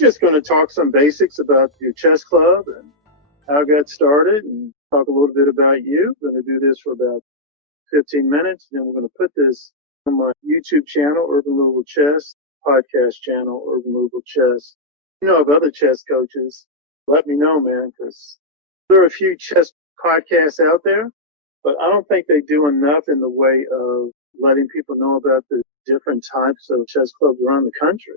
just going to talk some basics about your chess club and how it got started and talk a little bit about you. We're going to do this for about 15 minutes. Then we're going to put this on my YouTube channel, Urban Louisville Chess, podcast channel, Urban Louisville Chess. You know of other chess coaches, let me know, man, because there are a few chess podcasts out there, but I don't think they do enough in the way of letting people know about the different types of chess clubs around the country,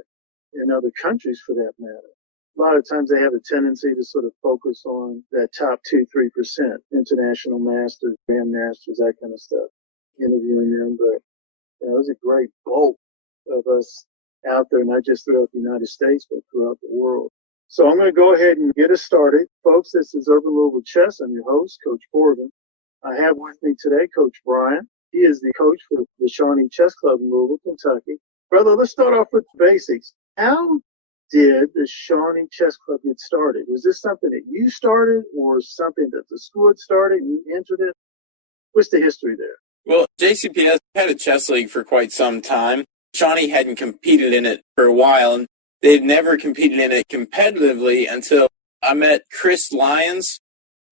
in other countries for that matter. A lot of times they have a tendency to sort of focus on that top 2-3%, international masters, grandmasters, that kind of stuff, interviewing them. But there's a great bulk of us out there, not just throughout the United States, but throughout the world. So I'm going to go ahead and get us started. Folks, this is Urban Louisville Chess. I'm your host, Coach Corbin. I have with me today Coach Bryan. He is the coach for the Shawnee Chess Club in Louisville, Kentucky. Brother, let's start off with the basics. How did the Shawnee Chess Club get started? Was this something that you started or something that the school had started and you entered it? What's the history there? Well, JCPS had a chess league for quite some time. Shawnee hadn't competed in it for a while, and they'd never competed in it competitively until I met Chris Lyons.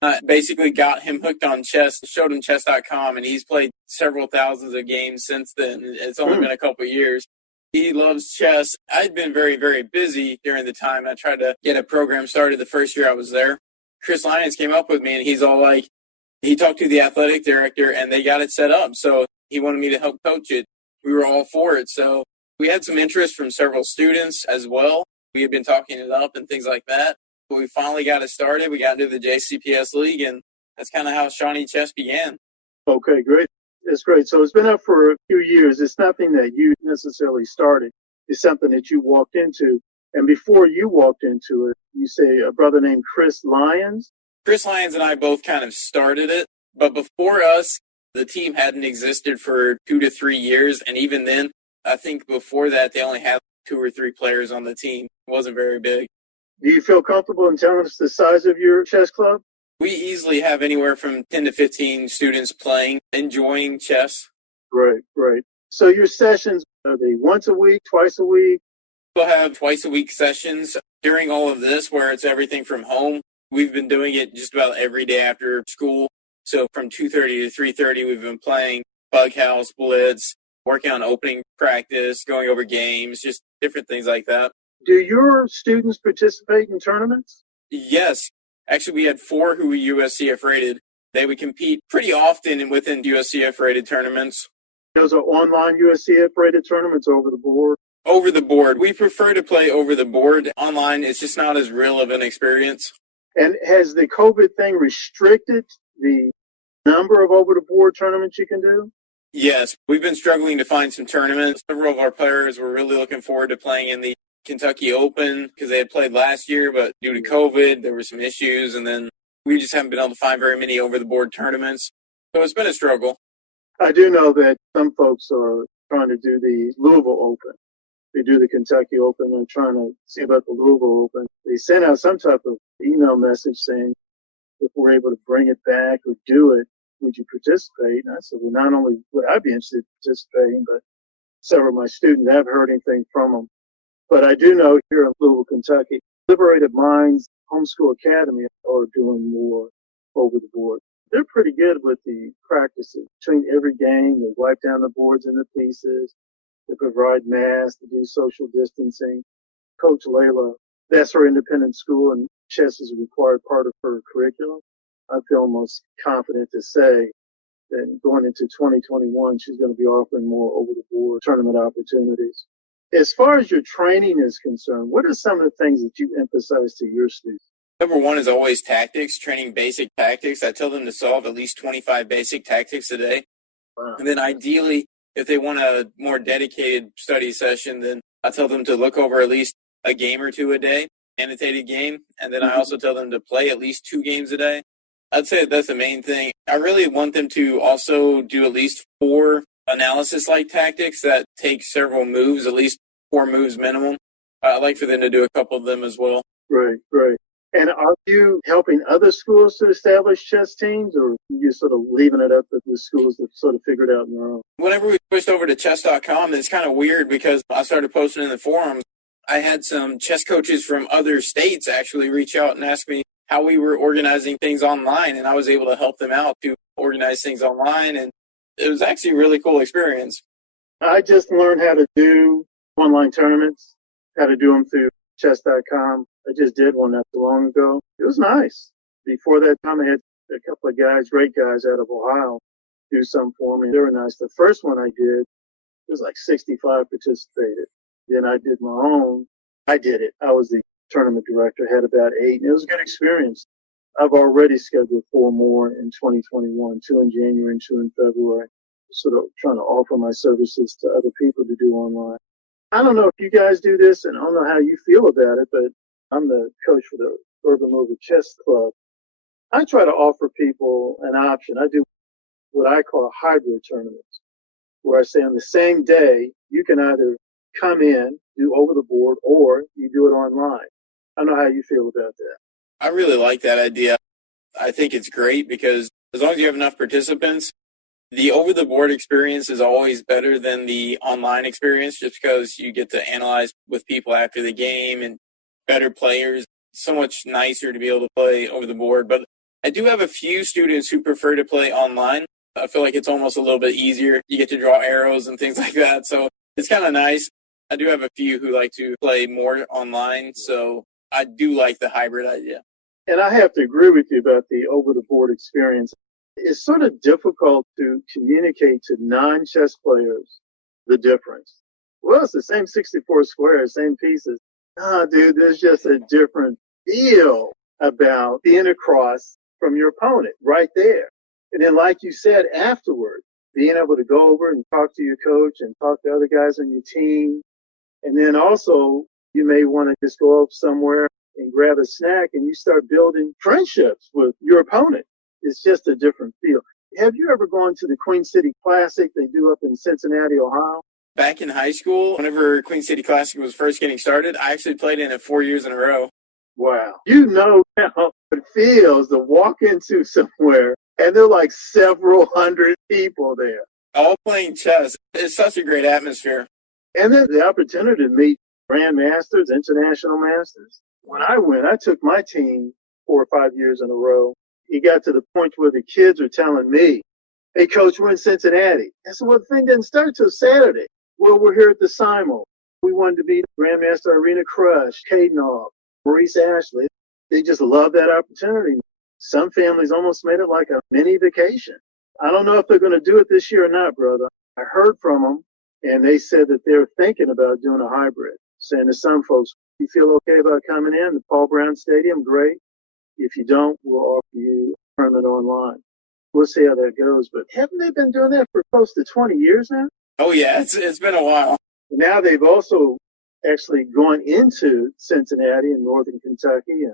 I basically got him hooked on chess, showed him chess.com, and he's played several thousands of games since then. It's only been a couple of years. He loves chess. I'd been very, very busy during the time. I tried to get a program started the first year I was there. Chris Lyons came up with me, and he's all like, he talked to the athletic director, and they got it set up. So he wanted me to help coach it. We were all for it. So we had some interest from several students as well. We had been talking it up and things like that. But we finally got it started. We got into the JCPS League, and that's kind of how Shawnee Chess began. Okay, great. That's great. So it's been up for a few years. It's nothing that you necessarily started. It's something that you walked into. And before you walked into it, you say a brother named Chris Lyons? Chris Lyons and I both kind of started it. But before us, the team hadn't existed for 2 to 3 years. And even then, I think before that, they only had 2 or 3 players on the team. It wasn't very big. Do you feel comfortable in telling us the size of your chess club? We easily have anywhere from 10 to 15 students playing, enjoying chess. Great. So your sessions, are they once a week, twice a week? We'll have twice a week sessions during all of this where it's everything from home. We've been doing it just about every day after school. So from 2:30 to 3:30, we've been playing bug house, blitz, working on opening practice, going over games, just different things like that. Do your students participate in tournaments? Yes. Actually, we had 4 who were USCF rated. They would compete pretty often within USCF rated tournaments. Those are online USCF rated tournaments over the board? Over the board. We prefer to play over the board. Online, it's just not as real of an experience. And has the COVID thing restricted the number of over the board tournaments you can do? Yes. We've been struggling to find some tournaments. Several of our players were really looking forward to playing in the Kentucky Open because they had played last year, but due to COVID, there were some issues, and then we just haven't been able to find very many over-the-board tournaments. So it's been a struggle. I do know that some folks are trying to do the Louisville Open. They do the Kentucky Open. They're trying to see about the Louisville Open. They sent out some type of email message saying, if we're able to bring it back or do it, would you participate? And I said, well, not only would I be interested in participating, but several of my students haven't heard anything from them. But I do know here in Louisville, Kentucky, Liberated Minds Homeschool Academy are doing more over the board. They're pretty good with the practices. Between every game, they wipe down the boards into pieces. They provide masks. They do social distancing. Coach Layla, that's her independent school, and chess is a required part of her curriculum. I feel most confident to say that going into 2021, she's going to be offering more over-the-board tournament opportunities. As far as your training is concerned, what are some of the things that you emphasize to your students? Number 1 is always tactics, training basic tactics. I tell them to solve at least 25 basic tactics a day. Wow. And then ideally, if they want a more dedicated study session, then I tell them to look over at least a game or 2 a day, annotated game. And then I also tell them to play at least 2 games a day. I'd say that's the main thing. I really want them to also do at least 4 analysis-like tactics that take several moves, at least 4 moves minimum. I'd like for them to do a couple of them as well. Right. And are you helping other schools to establish chess teams, or are you sort of leaving it up to the schools to sort of figure it out on their own? Whenever we switched over to chess.com, it's kind of weird because I started posting in the forums. I had some chess coaches from other states actually reach out and ask me how we were organizing things online, and I was able to help them out to organize things online, and it was actually a really cool experience. I just learned how to do online tournaments, how to do them through chess.com. I just did one not too long ago. It was nice. Before that time, I had a couple of guys, great guys out of Ohio, do some for me. They were nice. The first one I did, it was like 65 participated. Then I did my own. I did it. I was the tournament director, had about 8, and it was a good experience. I've already scheduled 4 more in 2021, 2 in January and 2 in February, sort of trying to offer my services to other people to do online. I don't know if you guys do this, and I don't know how you feel about it, but I'm the coach for the Urban Louisville Chess Club. I try to offer people an option. I do what I call hybrid tournaments, where I say on the same day, you can either come in, do over the board, or you do it online. I don't know how you feel about that. I really like that idea. I think it's great because as long as you have enough participants, the over the board experience is always better than the online experience just because you get to analyze with people after the game and better players. It's so much nicer to be able to play over the board. But I do have a few students who prefer to play online. I feel like it's almost a little bit easier. You get to draw arrows and things like that. So it's kind of nice. I do have a few who like to play more online. So I do like the hybrid idea. And I have to agree with you about the over the board experience. It's sort of difficult to communicate to non-chess players the difference. Well, it's the same 64 squares, same pieces. Dude, there's just a different feel about being across from your opponent right there. And then, like you said, afterward, being able to go over and talk to your coach and talk to other guys on your team. And then also, you may want to just go up somewhere and grab a snack and you start building friendships with your opponent. It's just a different feel. Have you ever gone to the Queen City Classic they do up in Cincinnati, Ohio? Back in high school, whenever Queen City Classic was first getting started, I actually played in it 4 years in a row. Wow. You know how it feels to walk into somewhere and there are like several hundred people there. All playing chess. It's such a great atmosphere. And then the opportunity to meet grandmasters, international masters. When I went, I took my team 4 or 5 years in a row. It got to the point where the kids were telling me, hey, coach, we're in Cincinnati. I said, well, the thing didn't start till Saturday. Well, we're here at the Simo. We wanted to beat Grandmaster Irina Krush, Kadenov, Maurice Ashley. They just love that opportunity. Some families almost made it like a mini vacation. I don't know if they're going to do it this year or not, brother. I heard from them, and they said that they're thinking about doing a hybrid, saying to some folks, you feel okay about coming in? The Paul Brown Stadium, great. If you don't, we'll offer you a tournament online. We'll see how that goes. But haven't they been doing that for close to 20 years now? Oh, yeah, it's been a while. Now they've also actually gone into Cincinnati and northern Kentucky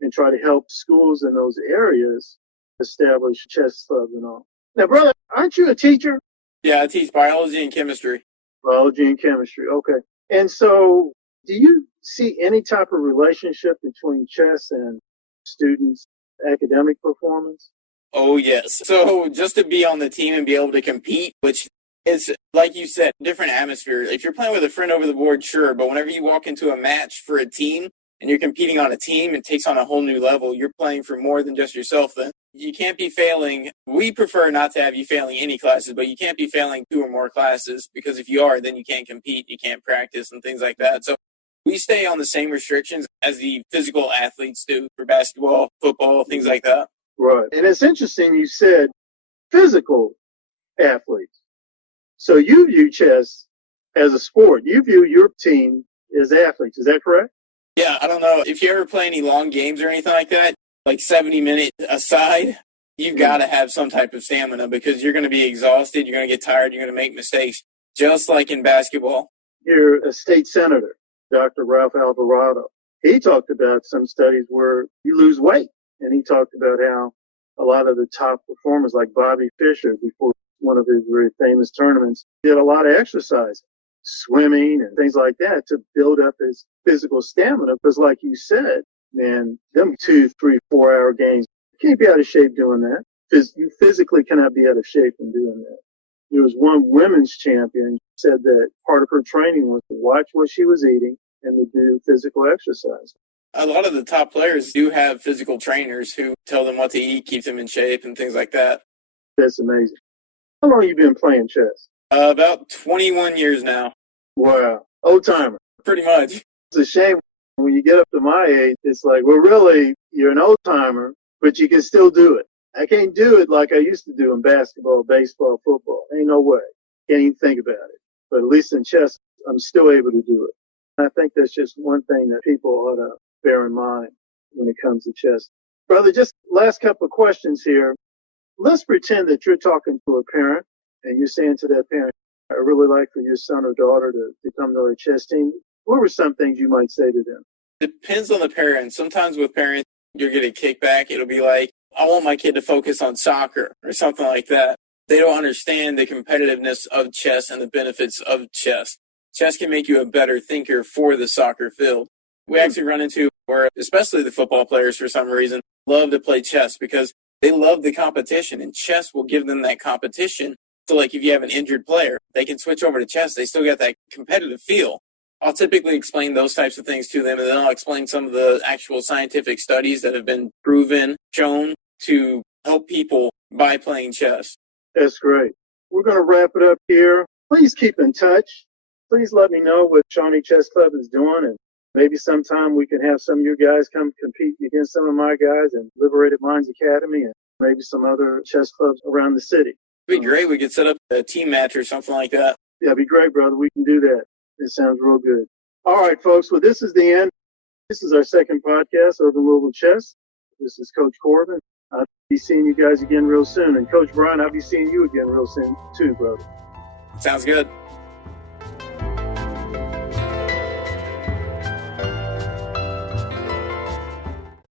and try to help schools in those areas establish chess clubs and all. Now, brother, aren't you a teacher? Yeah, I teach biology and chemistry. Biology and chemistry, okay. And so do you see any type of relationship between chess and students' academic performance? Oh, yes. So just to be on the team and be able to compete, which is, like you said, different atmosphere. If you're playing with a friend over the board, sure. But whenever you walk into a match for a team and you're competing on a team, it takes on a whole new level. You're playing for more than just yourself then. You can't be failing. We prefer not to have you failing any classes, but you can't be failing 2 or more classes because if you are, then you can't compete, you can't practice and things like that. So we stay on the same restrictions as the physical athletes do for basketball, football, things like that. Right. And it's interesting you said physical athletes. So you view chess as a sport. You view your team as athletes. Is that correct? Yeah, I don't know. If you ever play any long games or anything like that, like 70 minutes aside, you've got to have some type of stamina because you're going to be exhausted, you're going to get tired, you're going to make mistakes, just like in basketball. You're a state senator, Dr. Ralph Alvarado. He talked about some studies where you lose weight, and he talked about how a lot of the top performers like Bobby Fischer, before one of his very famous tournaments, did a lot of exercise, swimming and things like that to build up his physical stamina. Because like you said, man, them 2, 3, 4 hour games, you can't be out of shape doing that. Because you physically cannot be out of shape in doing that. There was one women's champion said that part of her training was to watch what she was eating and to do physical exercise. A lot of the top players do have physical trainers who tell them what to eat, keep them in shape, and things like that. That's amazing. How long have you been playing chess? About 21 years now. Wow. Old timer. Pretty much. It's a shame when you get up to my age, it's like, well, really, you're an old timer, but you can still do it. I can't do it like I used to do in basketball, baseball, football. Ain't no way. Can't even think about it. But at least in chess, I'm still able to do it. I think that's just one thing that people ought to bear in mind when it comes to chess. Brother, just last couple of questions here. Let's pretend that you're talking to a parent and you're saying to that parent, I really like for your son or daughter to come to our chess team. What were some things you might say to them? Depends on the parent. Sometimes with parents, you're getting kickback. It'll be like, I want my kid to focus on soccer or something like that. They don't understand the competitiveness of chess and the benefits of chess. Chess can make you a better thinker for the soccer field. We actually run into where, especially the football players for some reason, love to play chess because they love the competition, and chess will give them that competition. So like if you have an injured player, they can switch over to chess. They still got that competitive feel. I'll typically explain those types of things to them, and then I'll explain some of the actual scientific studies that have been proven, shown to help people by playing chess. That's great. We're going to wrap it up here. Please keep in touch. Please let me know what Shawnee Chess Club is doing, and maybe sometime we can have some of your guys come compete against some of my guys in Liberated Minds Academy and maybe some other chess clubs around the city. It'd be great. We could set up a team match or something like that. Yeah, it'd be great, brother. We can do that. It sounds real good. All right, folks. Well, this is the end. This is our second podcast, Urban Louisville Chess. This is Coach Corbin. I'll be seeing you guys again real soon. And Coach Bryan, I'll be seeing you again real soon too, brother. Sounds good.